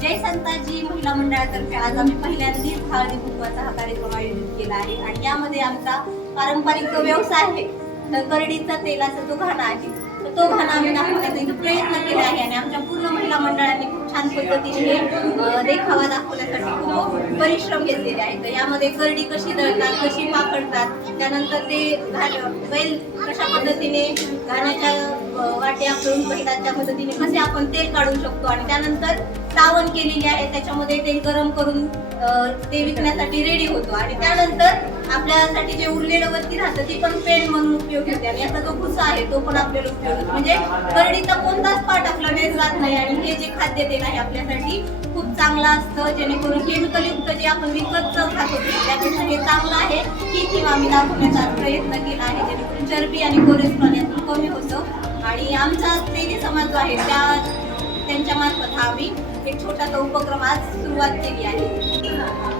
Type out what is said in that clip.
जय संताजी महिला मंडळातर्फे आज आम्ही पहिल्यांदाच हळदी कुंकवाचा हा कार्यक्रम आयोजित केला आहे आणि यामध्ये आमचा पारंपरिक जो व्यवसाय आहे तर करडीचा तेलाचा जो घाणा आहे तर तो घाणा आम्ही दाखवण्याचा प्रयत्न केला आहे आणि आमच्या पूर्ण महिला मंडळाने खूप छान पद्धतीने हे देखावा दाखवण्यासाठी खूप परिश्रम घेतलेले आहेत. तर यामध्ये करडी कशी दळतात, कशी पाकडतात, त्यानंतर ते बैल कशा पद्धतीने घाण्याच्या वाट्या करून बैलाच्या मदतीने कसे आपण तेल काढू शकतो आणि त्यानंतर सावण केलेली आहे त्याच्यामध्ये ते गरम करून ते विकण्यासाठी रेडी होतो आणि त्यानंतर आपल्यासाठी जे उरलेलं वरती राहतं ती पण पेंट म्हणून उपयोग होते आणि याचा जो भुसा आहे तो पण आपल्याला उपयोग होतो. म्हणजे करडीचा कोणताच पार्ट आपला वेस्ट जात नाही आणि हे जे खाद्य तेल आहे आपल्यासाठी खूप चांगलं असतं, जेणेकरून केमिकल युक्त जे आपण विकत खातो त्यापेक्षा हे चांगलं आहे ही थीम आम्ही दाखवण्याचा प्रयत्न केला आहे, जेणेकरून चरबी आणि कोलेस्ट्रॉल यातून कमी होतं आणि आमचा तेली समाज जो आहे त्यांच्या मार्फत आम्ही एक छोटासा उपक्रम आज सुरुवात केली आहे.